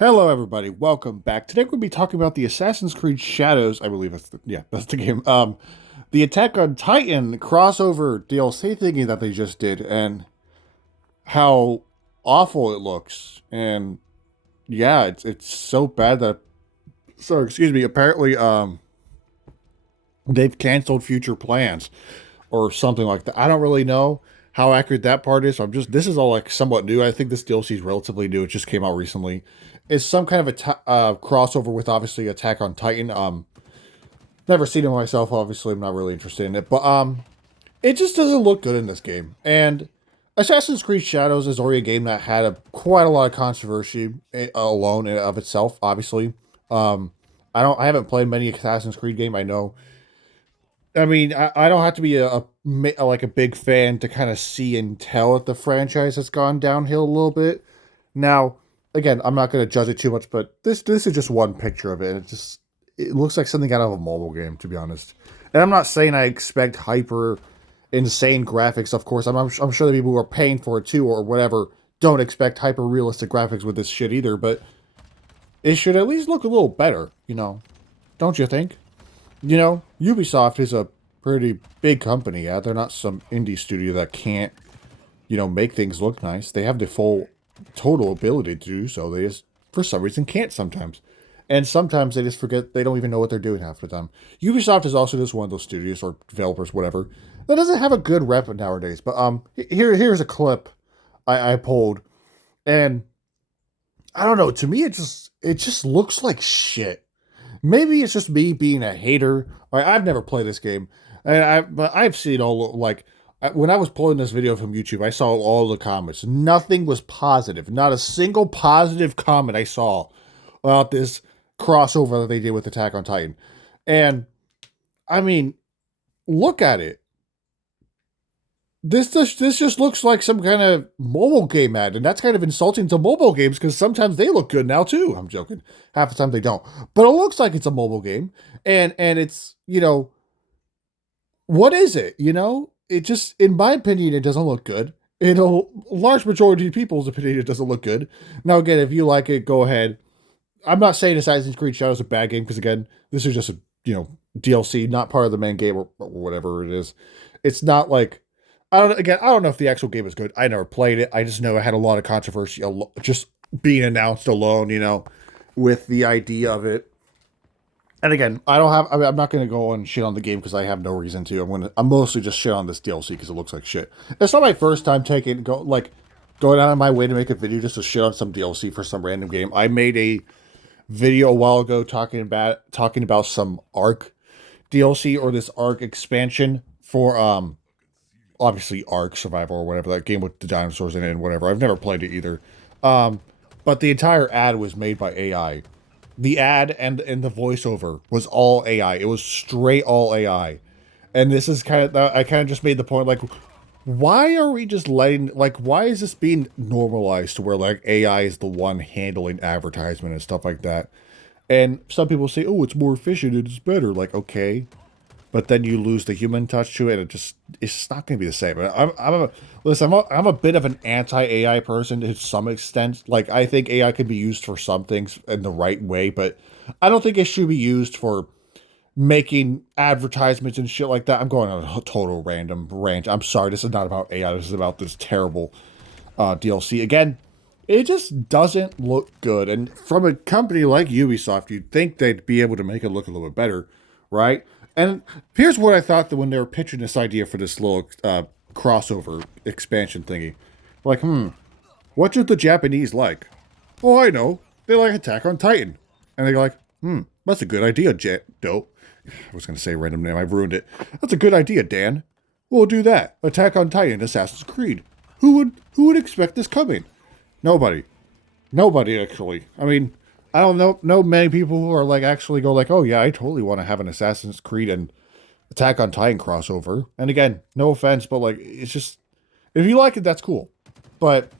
Hello, everybody. Welcome back. Today we'll be talking about the Assassin's Creed Shadows. I believe that's the game. The Attack on Titan crossover DLC thingy that they just did, and how awful it looks. And yeah, it's so bad that excuse me. Apparently, they've canceled future plans or something like that. I don't really know how accurate that part is. So this is all like somewhat new. I think this DLC is relatively new. It just came out recently. It's some kind of crossover with obviously Attack on Titan. Never seen it myself. Obviously, I'm not really interested in it, but it just doesn't look good in this game. And Assassin's Creed Shadows is already a game that had quite a lot of controversy alone in of itself. Obviously, um, I haven't played many Assassin's Creed game. I know. I mean, I don't have to be like a big fan to kind of see and tell that the franchise has gone downhill a little bit. Now, again, I'm not going to judge it too much, but this is just one picture of it. And it looks like something out of a mobile game, to be honest. And I'm not saying I expect hyper insane graphics. Of course, I'm sure the people who are paying for it too or whatever don't expect hyper realistic graphics with this shit either. But it should at least look a little better, don't you think? Ubisoft is a pretty big company. Yeah, they're not some indie studio that can't, make things look nice. They have the full, total ability to do so. They just, for some reason, can't sometimes. And sometimes they just forget, they don't even know what they're doing half the time. Ubisoft is also just one of those studios or developers, whatever, that doesn't have a good rep nowadays. But here's a clip I pulled, and I don't know. To me, it just looks like shit. Maybe it's just me being a hater. I've never played this game, but I've seen all like when I was pulling this video from YouTube, I saw all the comments. Nothing was positive. Not a single positive comment I saw about this crossover that they did with Attack on Titan. And I mean, look at it. This just looks like some kind of mobile game ad, and that's kind of insulting to mobile games because sometimes they look good now too. I'm joking. Half the time they don't, but it looks like it's a mobile game, and it's what is it? It just, in my opinion, it doesn't look good. In a large majority of people's opinion, it doesn't look good. Now, again, if you like it, go ahead. I'm not saying Assassin's Creed Shadows is a bad game because again, this is just a DLC, not part of the main game or whatever it is. It's not like I don't know if the actual game is good. I never played it. I just know it had a lot of controversy just being announced alone, with the idea of it. And again, I'm not going to go and shit on the game because I have no reason to. I'm mostly just shit on this DLC because it looks like shit. It's not my first time going out of my way to make a video just to shit on some DLC for some random game. I made a video a while ago talking about some Ark DLC or this Ark expansion for obviously Ark Survival or whatever, that game with the dinosaurs in it and whatever. I've never played it either. Um, but the entire ad was made by AI. The ad and the voiceover was all AI. It was straight all AI. And this is I kind of just made the point like, why are we just why is this being normalized to where like AI is the one handling advertisement and stuff like that? And some people say, oh, it's more efficient, it's better. Like, okay, but then you lose the human touch to it. It's just not going to be the same. I'm a bit of an anti AI person to some extent. Like I think AI could be used for some things in the right way, but I don't think it should be used for making advertisements and shit like that. I'm going on a total random rant. I'm sorry, this is not about AI. This is about this terrible DLC. Again, it just doesn't look good. And from a company like Ubisoft, you'd think they'd be able to make it look a little bit better, right? And here's what I thought that when they were pitching this idea for this little crossover expansion thingy. Like, what do the Japanese like? Oh, I know. They like Attack on Titan. And they're like, that's a good idea, Dope. I was going to say a random name. I ruined it. That's a good idea, Dan. We'll do that. Attack on Titan, Assassin's Creed. Who would expect this coming? Nobody. Nobody, actually. I mean, I don't know many people who are like actually go like, oh yeah, I totally want to have an Assassin's Creed and Attack on Titan crossover. And again, no offense, but like it's just if you like it, that's cool. But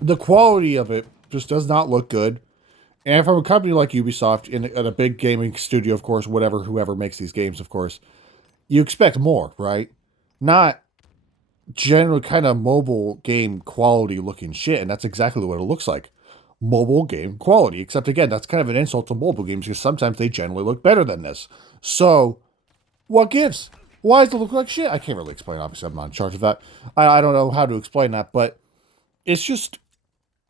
the quality of it just does not look good. And from a company like Ubisoft, in a big gaming studio, of course, whoever makes these games, of course, you expect more, right? Not general kind of mobile game quality looking shit, and that's exactly what it looks like. mobile game quality. Except again, that's kind of an insult to mobile games because sometimes they generally look better than this. So, what gives? Why does it look like shit? I can't really explain. Obviously, I'm not in charge of that. I don't know how to explain that, but it's just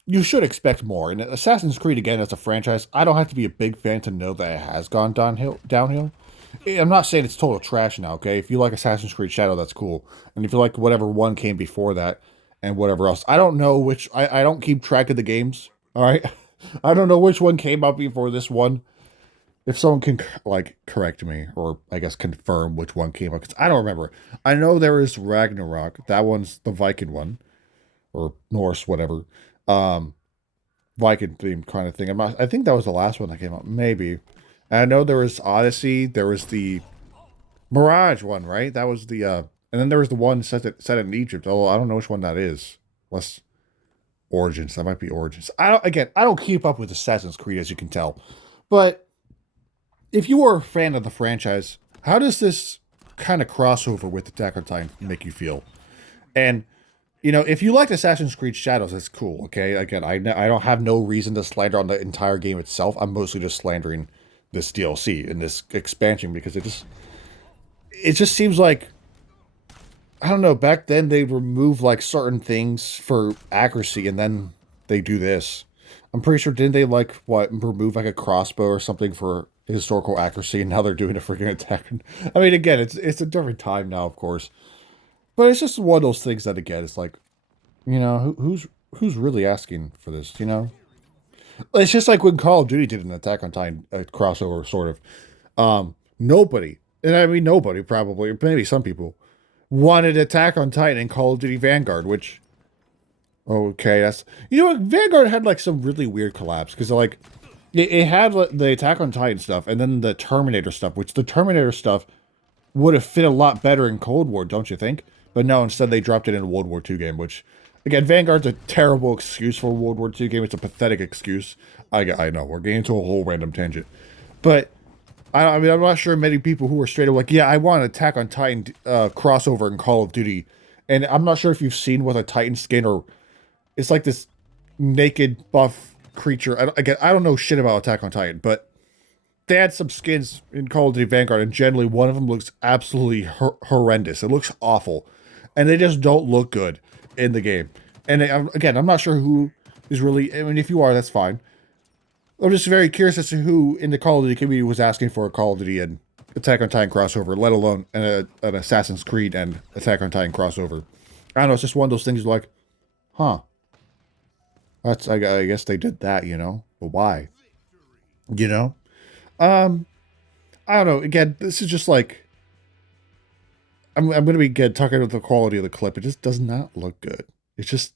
you should expect more. And Assassin's Creed, again, as a franchise, I don't have to be a big fan to know that it has gone downhill. I'm not saying it's total trash now, okay? If you like Assassin's Creed Shadow, that's cool. And if you like whatever one came before that and whatever else, I don't know which, I don't keep track of the games, all right? I don't know which one came out before this one. If someone can, like, correct me or I guess confirm which one came out, because I don't remember. I know there is Ragnarok. That one's the Viking one or Norse, whatever. Um, Viking themed kind of thing. I think that was the last one that came out. Maybe. And I know there was Odyssey. There was the Mirage one, right? That was the and then there was the one set in Egypt. Oh, I don't know which one that is. Unless Origins. That might be Origins. I don't keep up with Assassin's Creed, as you can tell. But if you are a fan of the franchise, how does this kind of crossover with Attack on Titan make you feel? And if you liked Assassin's Creed Shadows, that's cool. Okay, again, I don't have no reason to slander on the entire game itself. I'm mostly just slandering this DLC and this expansion because it just seems like I don't know. Back then they remove like certain things for accuracy, and then they do this. I'm pretty sure didn't they like what remove like a crossbow or something for historical accuracy, and now they're doing a freaking attack. I mean, again, it's a different time now, of course, but it's just one of those things that again, it's like who's really asking for this? It's just like when Call of Duty did an Attack on Titan crossover, sort of. Nobody, and I mean nobody, probably, maybe some people, wanted Attack on Titan and Call of Duty Vanguard, which, okay, that's, what, Vanguard had like some really weird collabs, because like, it had like, the Attack on Titan stuff, and then the Terminator stuff, which the Terminator stuff would have fit a lot better in Cold War, don't you think? But no, instead they dropped it in a World War II game, which, again, Vanguard's a terrible excuse for a World War II game. It's a pathetic excuse. I know, we're getting into a whole random tangent. But, I mean, I'm not sure many people who are straight up like, yeah, I want an Attack on Titan crossover in Call of Duty. And I'm not sure if you've seen what a Titan skin, or it's like this naked buff creature. Again, I don't know shit about Attack on Titan, but they had some skins in Call of Duty Vanguard, and generally one of them looks absolutely horrendous. It looks awful. And they just don't look good in the game. And again, I'm not sure who is really, I mean, if you are, that's fine. I'm just very curious as to who in the Call of Duty community was asking for a Call of Duty and Attack on Titan crossover, let alone an Assassin's Creed and Attack on Titan crossover. I don't know, it's just one of those things like, huh. I guess they did that, but why? You know? I don't know. Again, this is just like, I'm going to be again talking about the quality of the clip. It just does not look good. It's just,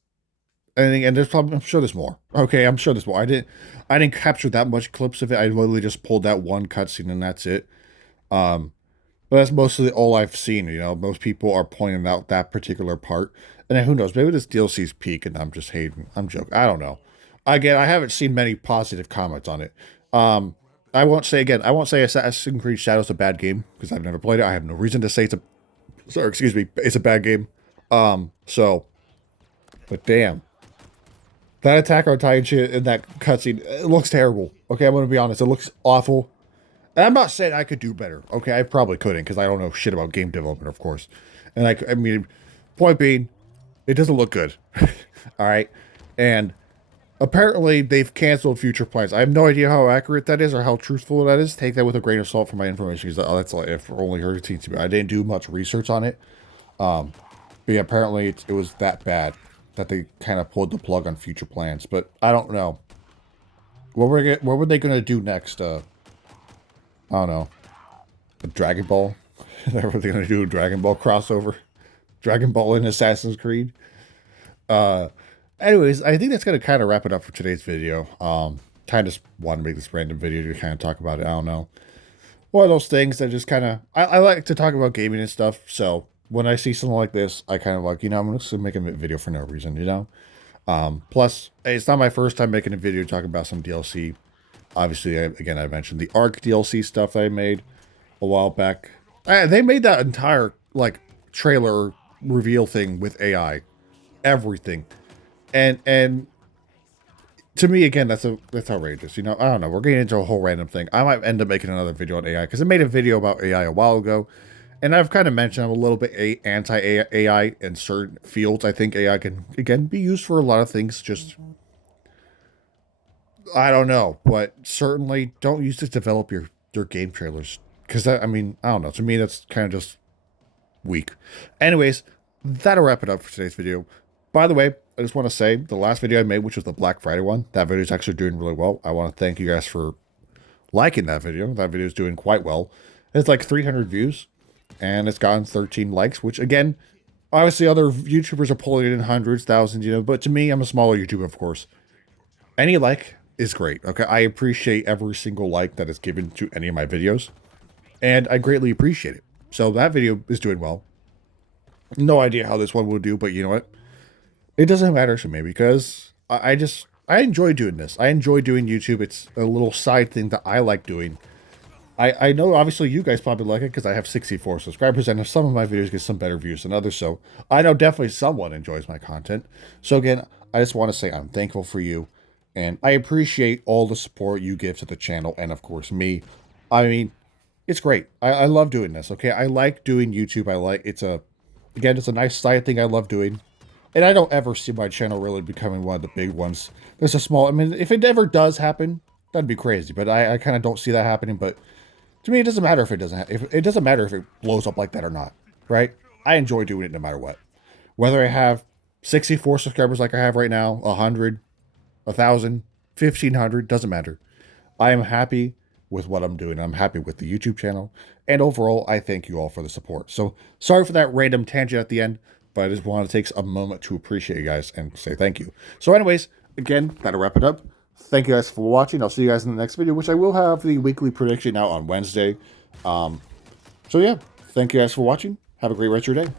and there's probably, I'm sure there's more. Okay, I'm sure there's more. I didn't capture that much clips of it. I literally just pulled that one cutscene and that's it. But that's mostly all I've seen. Most people are pointing out that particular part, and then who knows? Maybe this DLC's peak, and I'm just hating. I'm joking. I don't know. Again, I haven't seen many positive comments on it. I won't say Assassin's Creed Shadow's a bad game because I've never played it. I have no reason to say it's a bad game. So, but damn, that Attack on Titan shit in that cutscene, it looks terrible. Okay, I'm gonna be honest, it looks awful. And I'm not saying I could do better. Okay, I probably couldn't because I don't know shit about game development, of course. And I mean, point being, it doesn't look good. All right, and apparently, they've canceled future plans. I have no idea how accurate that is or how truthful that is. Take that with a grain of salt for my information, because that's like, if only heard it to me. I didn't do much research on it. But yeah, apparently it was that bad that they kind of pulled the plug on future plans. But I don't know. What were they gonna do next? I don't know. A Dragon Ball? Were they gonna do a Dragon Ball crossover? Dragon Ball and Assassin's Creed? Anyways, I think that's going to kind of wrap it up for today's video. Kind of just want to make this random video to kind of talk about it. I don't know. One of those things that just kind of, I like to talk about gaming and stuff. So when I see something like this, I kind of like, I'm just going to make a video for no reason, Plus, it's not my first time making a video talking about some DLC. Obviously, I mentioned the Ark DLC stuff that I made a while back. They made that entire, like, trailer reveal thing with AI. Everything. And to me, again, that's outrageous. You know, I don't know. We're getting into a whole random thing. I might end up making another video on AI because I made a video about AI a while ago, and I've kind of mentioned I'm a little bit anti-AI in certain fields. I think AI can again be used for a lot of things. Just I don't know, but certainly don't use it to develop your game trailers because I mean I don't know. To me, that's kind of just week. Anyways, that'll wrap it up for today's video. By the way, I just want to say the last video I made, which was the Black Friday one, that video is actually doing really well. I want to thank you guys for liking that video. That video is doing quite well. It's like 300 views, and it's gotten 13 likes, which again, obviously other YouTubers are pulling it in hundreds, thousands, you know, but to me, I'm a smaller YouTuber, of course. Any like is great, okay? I appreciate every single like that is given to any of my videos, and I greatly appreciate it. So that video is doing well. No idea how this one will do, but you know what? It doesn't matter to me because I enjoy doing this. I enjoy doing YouTube. It's a little side thing that I like doing. I know obviously you guys probably like it because I have 64 subscribers and some of my videos get some better views than others. So I know definitely someone enjoys my content. So again, I just want to say I'm thankful for you and I appreciate all the support you give to the channel and of course me. I mean, it's great. I love doing this. Okay. I like doing YouTube. Again, it's a nice side thing I love doing. And I don't ever see my channel really becoming one of the big ones. There's a small, I mean, if it ever does happen, that'd be crazy. But I kind of don't see that happening. But to me, it doesn't matter if it doesn't, if it doesn't matter if it blows up like that or not, right? I enjoy doing it no matter what. Whether I have 64 subscribers like I have right now, 100, 1,000, 1,500, doesn't matter. I am happy with what I'm doing. I'm happy with the YouTube channel. And overall, I thank you all for the support. So sorry for that random tangent at the end, but I just want to take a moment to appreciate you guys and say thank you. So anyways, again, that'll wrap it up. Thank you guys for watching. I'll see you guys in the next video, which I will have the weekly prediction out on Wednesday. So yeah, thank you guys for watching. Have a great rest of your day.